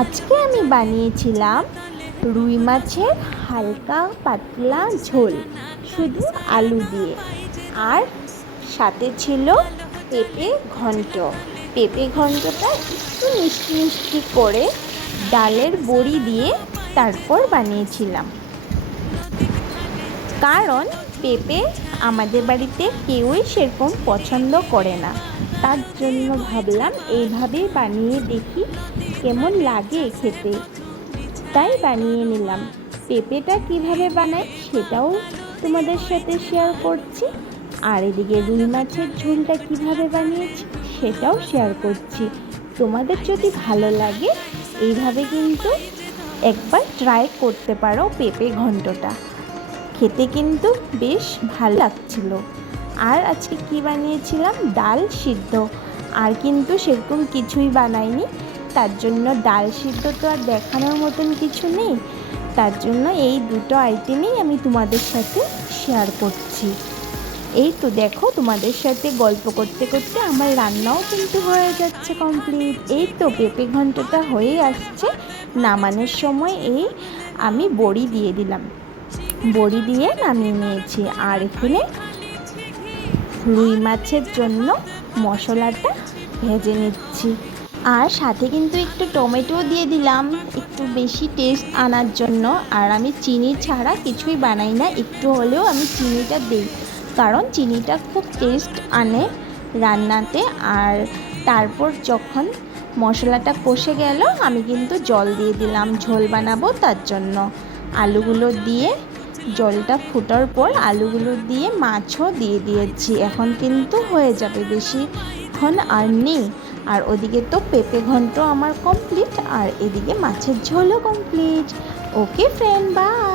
আজকে আমি বানিয়েছিলাম রুই মাছের হালকা পাতলা ঝোল, শুধু আলু দিয়ে। আর সাথে ছিল পেঁপে ঘন্ট। পেঁপে ঘন্টটা একটু মিষ্টি মিষ্টি করে ডালের বড়ি দিয়ে তারপর বানিয়েছিলাম। কারণ পেঁপে আমাদের বাড়িতে কেউই সেরকম পছন্দ করে না, তার জন্য ভাবলাম এইভাবেই বানিয়ে দেখি কেমন লাগে খেতে। তাই বানিয়ে নিলাম। পেঁপেটা কিভাবে বানাই সেটাও তোমাদের সাথে শেয়ার করছি, আর এদিকে রুই মাছের ঝোলটা কিভাবে বানিয়েছি সেটাও শেয়ার করছি। তোমাদের যদি ভালো লাগে এইভাবে কিন্তু একবার ট্রাই করতে পারো। পেঁপে ঘন্টটা খেতে কিন্তু বেশ ভালো লাগছিল। আর আজকে কি বানিয়েছিলাম, ডাল সিদ্ধ। আর কিন্তু সেরকম কিছুই বানাইনি, তার জন্য ডাল সিদ্ধ তো আর দেখানোর মতন কিছু নেই। তার জন্য এই দুটো আইটেমই আমি তোমাদের সাথে শেয়ার করছি। এই তো দেখো, তোমাদের সাথে গল্প করতে করতে আমার রান্নাও কিন্তু হয়ে যাচ্ছে কমপ্লিট। এই তো পেঁপে ঘন্টটা হয়ে আসছে। নামানোর সময় আমি বড়ি দিয়ে দিলাম, বড়ি দিয়ে নামিয়ে নিয়েছি। আর এখানে রুই মাছের জন্য মশলাটা ভেজে নিচ্ছি। আর সাথে কিন্তু একটু টমেটো দিয়ে দিলাম, একটু বেশি টেস্ট আনার জন্য। আর আমি চিনি ছাড়া কিছুই বানাই না, একটু হলেও আমি চিনিটা দিই, কারণ চিনিটা খুব টেস্ট আনে রান্নাতে। আর তারপর যখন মশলাটা কষে গেল, আমি কিন্তু জল দিয়ে দিলাম ঝোল বানাবো তার জন্য। আলুগুলো দিয়ে জলটা ফোটার পর আলুগুলো দিয়ে মাছও দিয়ে দিয়েছি। এখন কিন্তু হয়ে যাবে, বেশিক্ষণ আর নেই। আর ওদিকে তো পেঁপে ঘন্ট আমার কমপ্লিট, আর এদিকে মাছের ঝোলও কমপ্লিট। Okay friend, by.